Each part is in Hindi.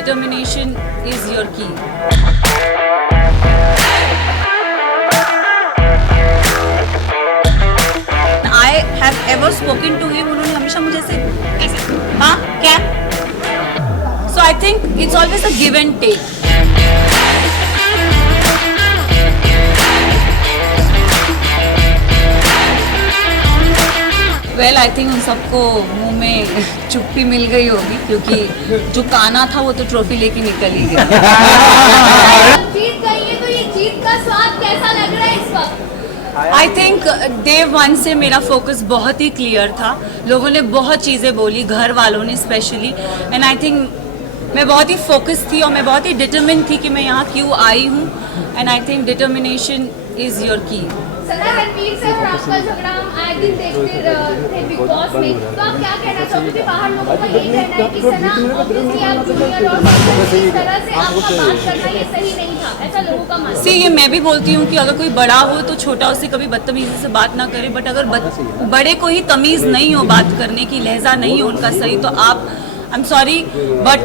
determination is your key. I have ever spoken to him, उन्होंने हमेशा मुझे ऐसे हाँ क्या? So I think it's always a give and take. Well, I think उन सबको मुंह में चुप्पी मिल गई होगी, क्योंकि जो काना था वो तो ट्रॉफी लेके निकल ही गया। जीत गई है तो ये जीत का स्वाद कैसा लग रहा है इस वक्त? आई थिंक डे वन से मेरा फोकस बहुत ही क्लियर था। लोगों ने बहुत चीज़ें बोली, घर वालों ने स्पेशली, एंड आई थिंक मैं बहुत ही फोकस थी और मैं बहुत ही डिटरमिन थी कि मैं यहाँ क्यों आई हूँ, and I think determination is your की। सना रणवीर से और आपका झगड़ा हम आए दिन देखते थे बिग बॉस में, तो आप क्या कहना चाहोगे? क्योंकि बाहर लोगों का यही कहना है कि सना ऑब्वियसली आप जूनियर और इस तरह से आपका बात करना ये सही नहीं था, ऐसा लोगों का मानना है। ये मैं भी बोलती हूँ कि अगर कोई बड़ा हो तो छोटा उससे कभी बदतमीजी से बात ना करे, बट अगर बड़े को ही तमीज़ नहीं हो बात करने की, लहजा नहीं हो उनका सही, तो आप आई एम सॉरी बट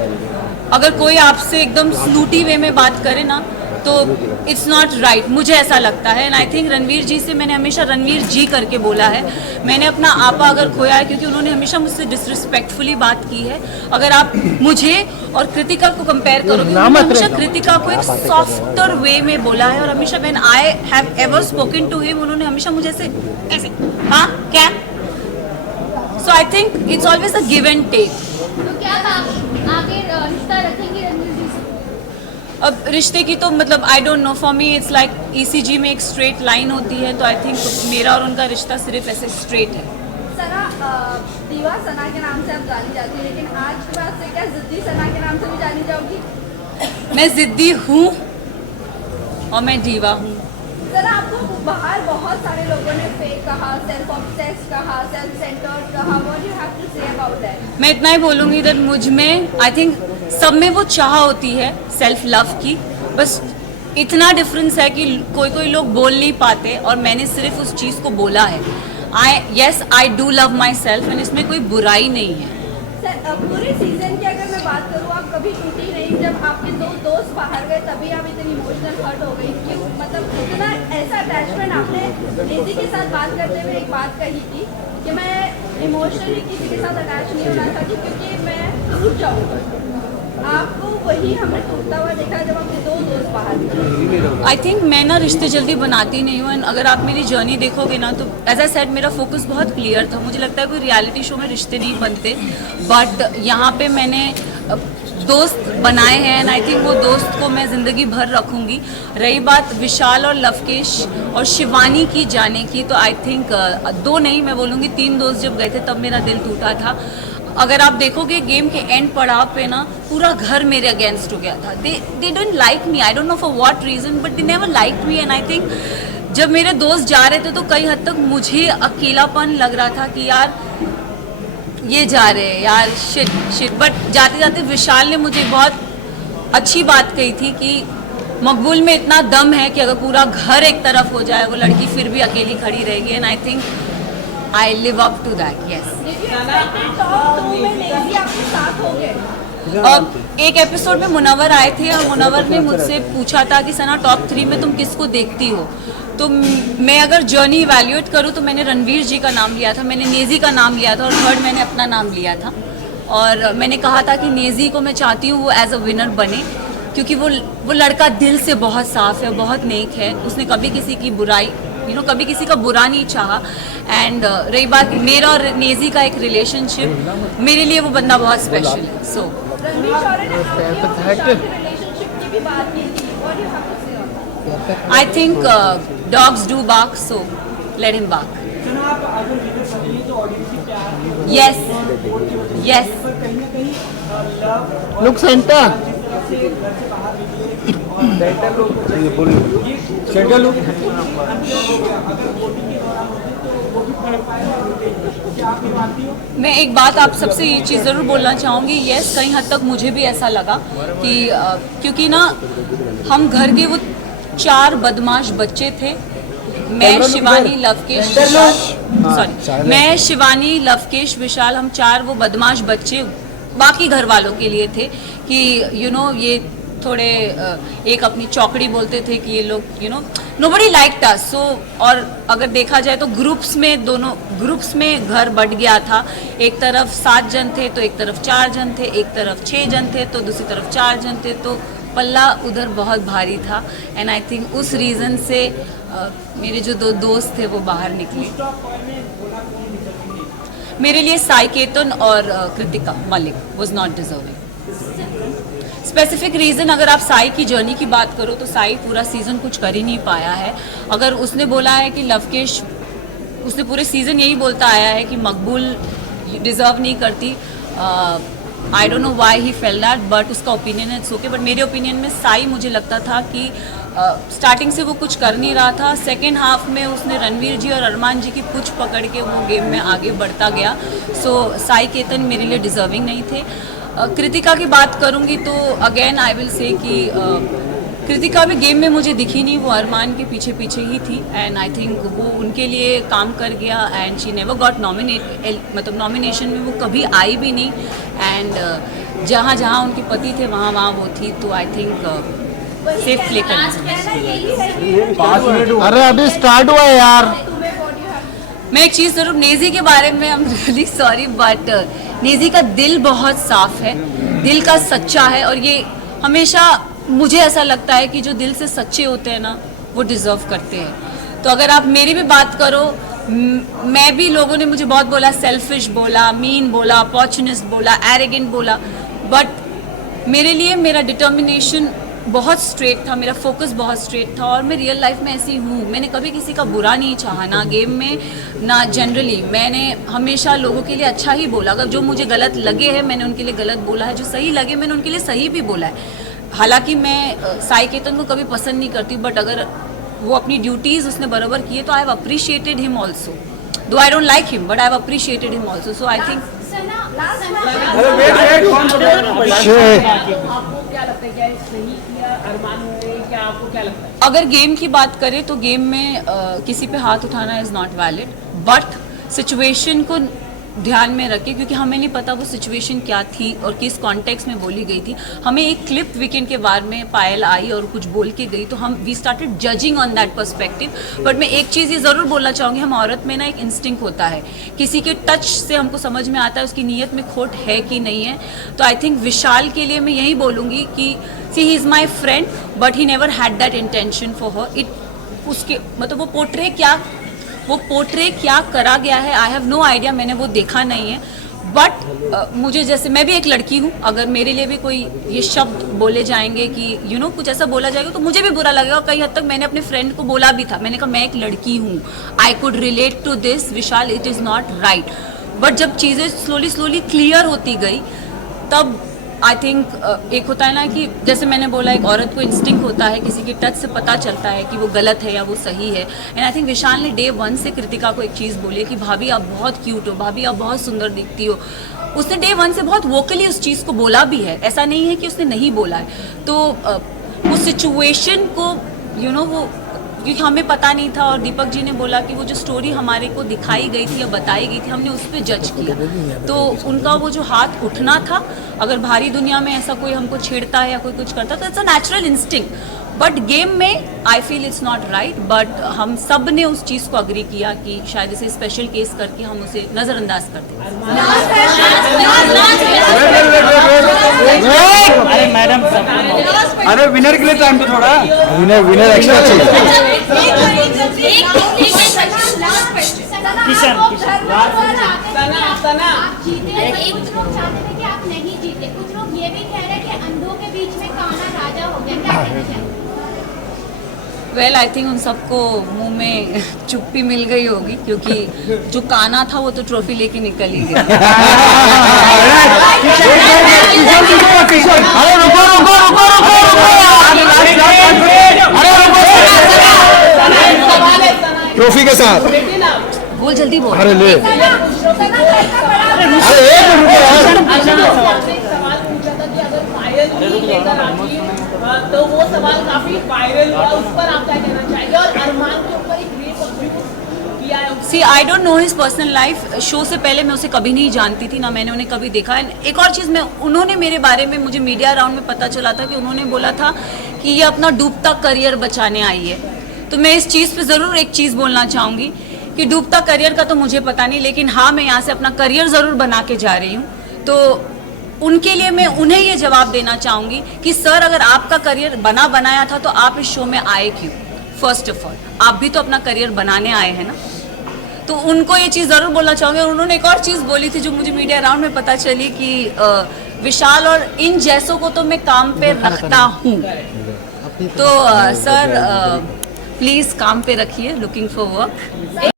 अगर कोई आपसे एकदम स्नूटी वे में बात करे ना तो इट्स नॉट राइट, मुझे ऐसा लगता है। एंड आई थिंक रणवीर जी से मैंने हमेशा रणवीर जी करके बोला है। मैंने अपना आपा अगर खोया है क्योंकि उन्होंने हमेशा मुझसे डिसरिस्पेक्टफुली बात की है। अगर आप मुझे और कृतिका को कंपेयर करोगे, उन्होंने हमेशा कृतिका को एक सॉफ्टर वे में बोला है, और हमेशा when I have ever spoken to him, उन्होंने हमेशा मुझे ऐसे हाँ क्या? So I think it's always a give and take. तो क्या आप आगे रिश्ता रखेंगे रणवीर जी से? अब रिश्ते की तो मतलब आई don't no, for me it's like ECG में एक स्ट्रेट लाइन होती है, तो आई थिंक मेरा और उनका रिश्ता सिर्फ ऐसे स्ट्रेट है। सना दीवा सना के नाम से आप जानी जाती है, लेकिन आज के बाद से क्या जिद्दी सना के नाम से भी जानी जाओगी? मैं जिद्दी हूँ और मैं दीवा हूँ। सर आपको बाहर बहुत सारे लोगों ने फेक कहा, सेल्फ ऑब्सेस्ड कहा, सेल्फ सेंटर्ड कहा, what you have to say about that? मैं इतना ही बोलूँगी दैट मुझ में आई थिंक सब में वो चाह होती है सेल्फ लव की, बस इतना डिफरेंस है कि कोई कोई लोग बोल नहीं पाते और मैंने सिर्फ उस चीज़ को बोला है। I do love my self, and इसमें कोई बुराई नहीं है। सर पूरे सीजन की अगर मैं बात करूँ, आप कभी टूटी नहीं। जब आपके दो दोस्त बाहर गए तभी आप इतनी इमोशनल हर्ट हो गई क्यों? मतलब इतना ऐसा अटैचमेंट आपने लेजी के साथ बात करते हुए एक बात कही थी कि मैं इमोशनली किसी के साथ अटैच नहीं होना चाहती क्योंकि मैं टूट जाऊँगा। आपको वही हमने टूटता हुआ देखा जब आपके दो दोस्त बाहर गए। आई थिंक मैं ना रिश्ते जल्दी बनाती नहीं हूँ, एंड अगर आप मेरी जर्नी देखोगे ना तो एज आई सेड मेरा फोकस बहुत क्लियर था। मुझे लगता है कोई रियलिटी शो में रिश्ते नहीं बनते, बट यहाँ पे मैंने दोस्त बनाए हैं, एंड आई थिंक वो दोस्त को मैं ज़िंदगी भर रखूँगी। रही बात विशाल और लवकेश और शिवानी की जाने की, तो आई थिंक दो नहीं मैं बोलूँगी 3 दोस्त जब गए थे तब मेरा दिल टूटा था। अगर आप देखोगे गेम के एंड पड़ाव पे ना पूरा घर मेरे अगेंस्ट हो गया था। They don't like me, I don't know for what reason, but they never like me. And I think जब मेरे दोस्त जा रहे थे तो कई हद तक मुझे अकेलापन लग रहा था कि यार ये जा रहे हैं यार, शिट। बट जाते जाते विशाल ने मुझे बहुत अच्छी बात कही थी कि मकबूल में इतना दम है कि अगर पूरा घर एक तरफ हो जाए वो लड़की फिर भी अकेली खड़ी रहेगी। And I think I live up to that, yes. और एक एपिसोड में मुनव्वर आए थे और मुनव्वर ने मुझसे पूछा था कि सना टॉप 3 में तुम किसको देखती हो? तो मैं अगर जर्नी इवैल्यूएट करूँ तो मैंने रणवीर जी का नाम लिया था, मैंने नेजी का नाम लिया था, और थर्ड मैंने अपना नाम लिया था। और मैंने कहा था कि नेजी को मैं चाहती हूँ वो एज अ विनर बने, क्योंकि वो लड़का दिल से बहुत साफ है, बहुत नेक है। उसने कभी किसी की बुराई कभी किसी का बुरा नहीं चाहा। एंड रही बात मेरा और नेजी का एक रिलेशनशिप, मेरे लिए वो बंदा बहुत स्पेशल है। So I think dogs do bark, so let him bark. Yes yes. Look centre मैं एक बात आप सबसे ये चीज़ ज़रूर बोलना चाहूँगी। यस, कहीं हद तक मुझे भी ऐसा लगा कि क्योंकि ना हम घर के वो 4 बदमाश बच्चे थे। मैं शिवानी लवकेश विशाल, सॉरी मैं शिवानी लवकेश विशाल, हम 4 वो बदमाश बच्चे बाकी घर वालों के लिए थे कि ये थोड़े एक अपनी चौकड़ी बोलते थे कि ये लोग नोबडी लाइक्ड अस। सो और अगर देखा जाए तो दोनों ग्रुप्स में घर बट गया था। एक तरफ 7 जन थे तो एक तरफ 4 जन थे, एक तरफ 6 जन थे तो दूसरी तरफ 4 जन थे, तो पल्ला उधर बहुत भारी था। एंड आई थिंक उस रीज़न से मेरे जो 2 दोस्त थे वो बाहर निकले। मेरे लिए साई केतन और Kritika Malik was not deserving. Specific reason अगर आप साई की जर्नी की बात करो तो साई पूरा सीज़न कुछ कर ही नहीं पाया है। अगर उसने बोला है कि लवकेश, उसने पूरे सीज़न यही बोलता आया है कि मकबूल डिज़र्व नहीं करती। आई don't know why he fail that, but उसका ओपिनियन है, इट्स ओके। बट मेरे ओपिनियन में साई, मुझे लगता था कि स्टार्टिंग से वो कुछ कर नहीं रहा था। सेकेंड हाफ में उसने रणवीर जी और अरमान जी की पूछ पकड़ के वो गेम में आगे बढ़ता गया। सो साई केतन मेरे लिए डिज़र्विंग नहीं थे। कृतिका की बात करूंगी तो अगेन आई विल से कि कृतिका भी गेम में मुझे दिखी नहीं, वो अरमान के पीछे पीछे ही थी। एंड आई थिंक वो उनके लिए काम कर गया एंड शी नेवर गॉट मतलब नॉमिनेशन में वो कभी आई भी नहीं। एंड जहाँ जहाँ उनके पति थे वहाँ वहाँ वो थी, तो आई थिंक सेफ प्ले करना। अरे अभी स्टार्ट हुआ है यार। मैं एक चीज़ ज़रूर, नेजी के बारे में I am really sorry, but Naezy का दिल बहुत साफ है, दिल का सच्चा है। और ये हमेशा मुझे ऐसा लगता है कि जो दिल से सच्चे होते हैं ना वो डिज़र्व करते हैं। तो अगर आप मेरी भी बात करो, मैं भी, लोगों ने मुझे बहुत बोला, सेल्फिश बोला, मीन बोला, अपॉर्चुनिस्ट बोला, एरोगेंट बोला, बट मेरे लिए मेरा डिटर्मिनेशन बहुत स्ट्रेट था, मेरा फोकस बहुत स्ट्रेट था। और मैं रियल लाइफ में ऐसी हूँ, मैंने कभी किसी का बुरा नहीं चाहा, ना गेम में ना जनरली। मैंने हमेशा लोगों के लिए अच्छा ही बोला। अगर जो मुझे गलत लगे हैं मैंने उनके लिए गलत बोला है, जो सही लगे मैंने उनके लिए सही भी बोला है। हालांकि मैं साई केतन को कभी पसंद नहीं करती, बट अगर वो अपनी ड्यूटीज़ उसने बराबर की है तो I have appreciated him also, though I don't like him but I have appreciated him also. So I think अगर गेम की बात करें तो गेम में किसी पे हाथ उठाना is not valid, but situation को ध्यान में रखें, क्योंकि हमें नहीं पता वो सिचुएशन क्या थी और किस कॉन्टेक्स्ट में बोली गई थी। हमें एक क्लिप वीकेंड के बारे में पायल आई और कुछ बोल के गई, तो हम we started judging on that perspective. But मैं एक चीज़ ये ज़रूर बोलना चाहूँगी, हम औरत में ना एक इंस्टिंक्ट होता है, किसी के टच से हमको समझ में आता है उसकी नीयत में खोट है कि नहीं है। तो आई थिंक विशाल के लिए मैं यही बोलूँगी कि see he is my friend but he never had that intention for her. उसके मतलब वो पोर्ट्रे क्या करा गया है, आई हैव नो आइडिया, मैंने वो देखा नहीं है। बट मुझे, जैसे मैं भी एक लड़की हूँ, अगर मेरे लिए भी कोई ये शब्द बोले जाएंगे कि कुछ ऐसा बोला जाएगा तो मुझे भी बुरा लगेगा। कई हद तक मैंने अपने फ्रेंड को बोला भी था, मैंने कहा मैं एक लड़की हूँ, I could relate to this Vishal, it is not right. But जब चीज़ें स्लोली क्लियर होती गई तब आई थिंक एक होता है ना कि जैसे मैंने बोला, एक औरत को इंस्टिंक्ट होता है, किसी के टच से पता चलता है कि वो गलत है या वो सही है। एंड आई थिंक विशाल ने डे 1 से कृतिका को एक चीज़ बोली है कि भाभी आप बहुत क्यूट हो, भाभी आप बहुत सुंदर दिखती हो। उसने डे 1 से बहुत वोकली उस चीज़ को बोला भी है, ऐसा नहीं है कि उसने नहीं बोला है। तो उस सिचुएशन को वो, क्योंकि हमें पता नहीं था, और दीपक जी ने बोला कि वो जो स्टोरी हमारे को दिखाई गई थी या बताई गई थी, हमने उस पर जज किया। तो उनका वो जो हाथ उठना था, अगर भारी दुनिया में ऐसा कोई हमको छेड़ता है या कोई कुछ करता है तो it's a natural instinct. But game में I feel it's not right. But हम सब ने उस चीज़ को अग्री किया कि शायद इसे स्पेशल केस करके हम उसे नज़रअंदाज करते हैं। अरे मैडम, अरे विनर के लिए टाइम तो थोड़ा, विनर एक्स्ट्रा चाहिए। कुछ लोग ये भी कह रहे हैं कि अंधों के बीच में काना राजा हो गया, क्या कहना चाहिए? वेल आई थिंक उन सबको मुंह में चुप्पी मिल गई होगी, क्योंकि जो काना था वो तो ट्रॉफी लेके निकल ही गया। ट्रॉफी के साथ बोल, जल्दी बोल। अरे ले, अरे एक तो वो सवाल काफी वायरल हुआ, उस पर आप क्या कहना चाहेंगे? और अरमान के ऊपर एक रेप अब्यूज किया है see I don't know his personal life. Show से पहले मैं उसे कभी नहीं जानती थी, ना मैंने उन्हें कभी देखा। एक और चीज़, मैं उन्होंने मेरे बारे में, मुझे मीडिया राउंड में पता चला था कि उन्होंने बोला था कि ये अपना डूबता करियर बचाने आई है। तो मैं इस चीज़ पे ज़रूर एक चीज़ बोलना चाहूँगी कि डूबता करियर का तो मुझे पता नहीं, लेकिन हाँ, मैं यहाँ से अपना करियर ज़रूर बना के जा रही हूँ। तो उनके लिए मैं उन्हें ये जवाब देना चाहूँगी कि सर, अगर आपका करियर बनाया था तो आप इस शो में आए क्यों? फर्स्ट ऑफ ऑल, आप भी तो अपना करियर बनाने आए हैं ना। तो उनको ये चीज़ ज़रूर बोलना चाहूँगी। और उन्होंने एक और चीज़ बोली थी जो मुझे मीडिया राउंड में पता चली कि विशाल और इन जैसों को तो मैं काम पे रखता हूँ। तो सर, प्लीज़ काम पे रखिए, लुकिंग फॉर वर्क।